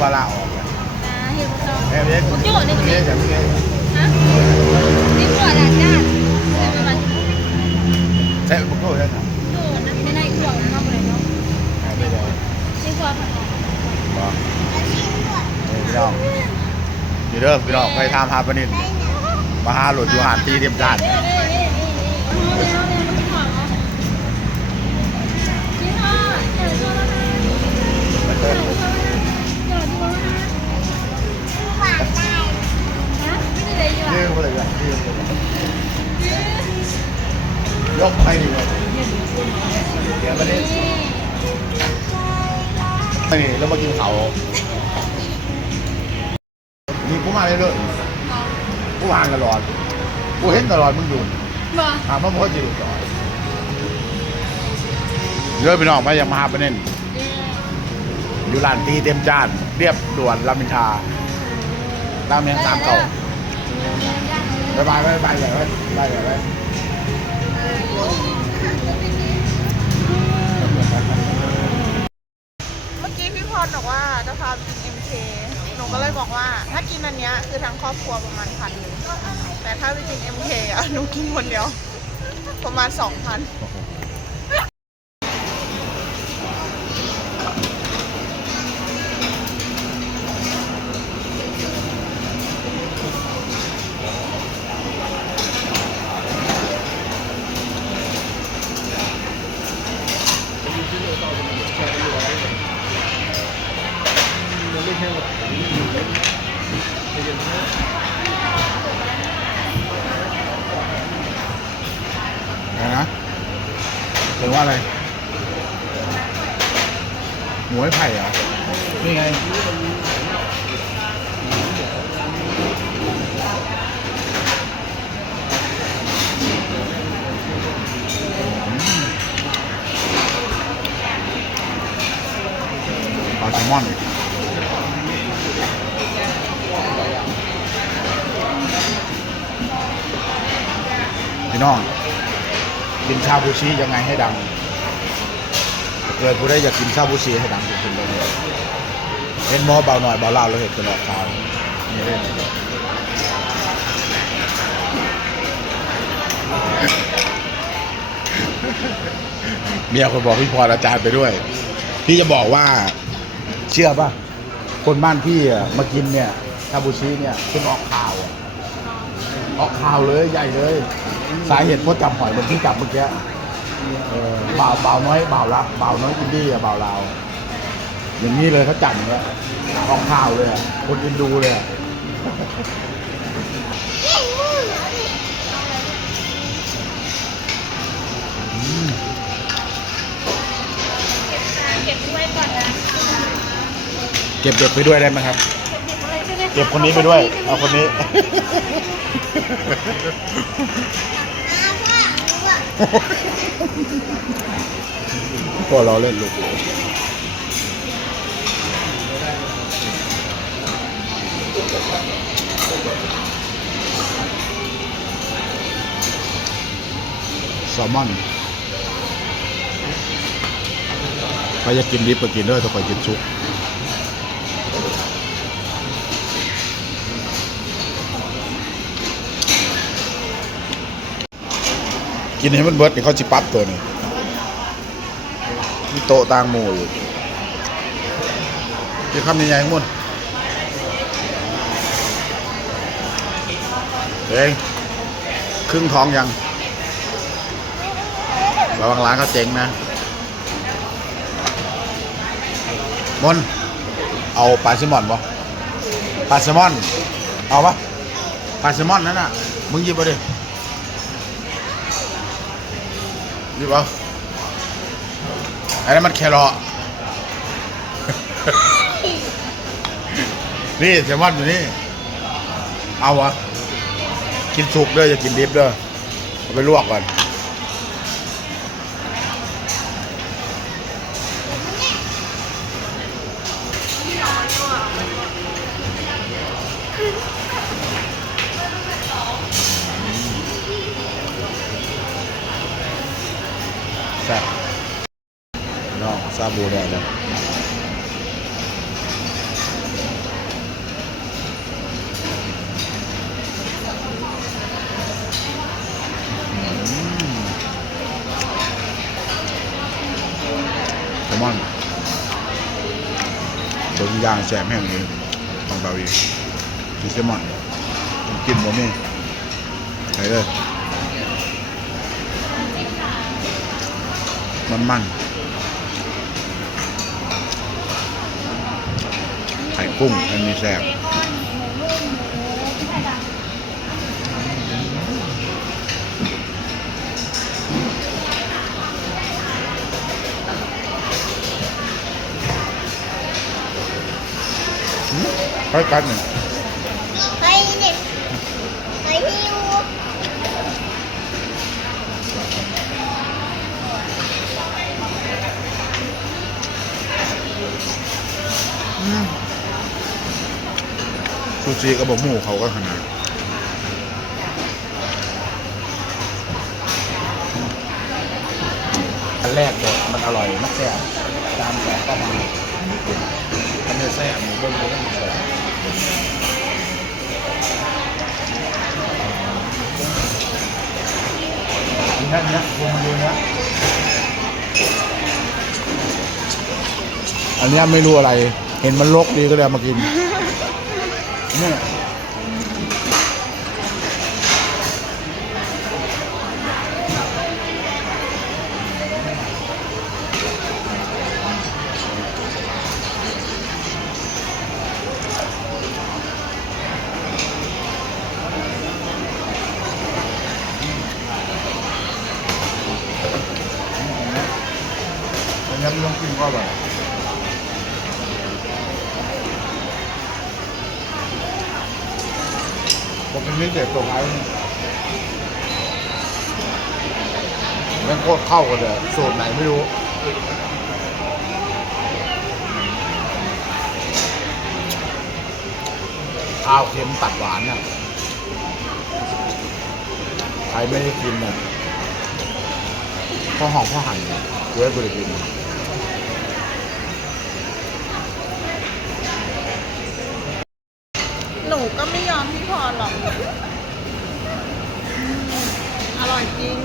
ว่าลาออกเนี่ยนะเห็นบ่แอบเล็กโจ้นี่เล็กอย่างนี้ฮะนี่ขวดอะจ้าเลยประมาณใช่บุกโก้ใช่ไหมโจ้นะไม่ได้ขวดนะมาบ่ได้เนาะไม่ได้นี่ขวดผักบอกพี่น้องนี่เริ่มพี่น้องไปทำหาปนินมาหาหลุดอยู่หานตีเตรียมจาน ยกไปเลยเดี๋ยวมาดินี่ไม่นี่แล้วมากินเขานี่กูมาเลยเลยกูวางตลอดกูเห็นตลอดมึงอยู่บ่ถามว่าพ่อจะดูต่อเลือพี่น้องมายังมาหาประเด็นอยู่ร้านตีเต็มจาน เรียบด่วนรามอินทราราเมงสามเก่าบายบายบายบายใหญ่ไว้บายใหญ่ไว้ เมื่อกี้พี่พรบอกว่าจะพาไปกิน MK หนูก็เลยบอกว่า ถ้ากินอันเนี้ยคือทั้งครอบครัวประมาณพันหนึ่งแต่ถ้าไปกิน MK อะหนูกินคนเดียว ประมาณสองพันอะไรนะหรือว่าอะไรหมวยไผ่เหรอนี่ไงปลาแซลมอน พี่น้อง กินชาบูชิยังไงให้ดังเกิดผู้ใดอยากกินชาบูชิให้ดังสุดๆเลยเห็นหมอเบาหน่อยเบาเล่าเราเห็นตลอดข่าวนี่เล่นเมียคนบอกพี่พรอาจารย์ไปด้วย พี่จะบอกว่าเชื่อป่ะ คนบ้านพี่มากินเนี่ยชาบูชิเนี่ยเป็นออกข่าว ออกข่าวเลยใหญ่เลย สาเหตุเพราะจับหอยเหมือนที่จับเมื่อกี้เออบ่าวบ่าวน้อยบ่าวรักบ่าวน้อยอินดี้อะบ่าวลาวอย่างนี้เลยเขาจัดอย่างเงี้ยออกข่าวเลยอะคนอินดูเลยอะอืมเก็บไว้ก่อนนะเก็บเด็กไปด้วยได้ไหมครับอะไรใช่ไหมเก็บคนนี้ไปด้วย เอาคนนี้ ก็เราเล่นลูกแซลมอนใครจะกินดิบก็กินเด้อถ้าใครกินซุป กินให้มันเบิดนี่เขาจิปรั๊บตัวนี้มีโต๊ะต่างหมู่อยู่กินคำใหญ่ๆมุ่นเฮ้ยครึ่งท้องยังระวังร้านเขาเจ๊งนะมนเอาปลาแซลมอนบ่ปลาแซลมอน เอาปะปลาแซลมอนนั่นน่ะ มึงหยิบมาดิ นี่ปะอันนั้นมันแครอทนี่แซลมอนอยู่นี่ เอาวะกินสุกเด้ออย่ากินดิบเด้อเอาไปลวกก่อนาบูแดงนะมอนตรงย่างแซมแห่งนี้ของเราวีกกินแซมอนกินบะหมี่ใส่เลยมันมัน กุ้งอันนี้แซ่บเบคอนหมูนุ่มหมูพริกไทยดค่อยกันหนึ่งำไอ้เนี่ยไอ้ฮิว ซูชิกับบะหมูเขาก็ขนาดอันแรกเนี่ยมันอร่อยมากแซ่บตามแสงก็มาอันนี้แซ่บหมูเบิ้ลเบิ้ลแซ่บนี่นะเนี่ยพวงมันดูนะอันเนี้ยไม่รู้อะไร เห็นมันรกดีก็เลยเอามากิน เผมเป็นนิสัยตัวไอ้แม่งโคตรเข้ากันเลยสูตรไหนไม่รู้ข้าวเค็มตัดหวานน่ะใครไม่ได้กินน่ะข้าวหอมข้าวหั่นเนี่ยเว้ยบริกิน หนูก็ไม่ยอมพี่พรหรอกอืมอร่อยจริง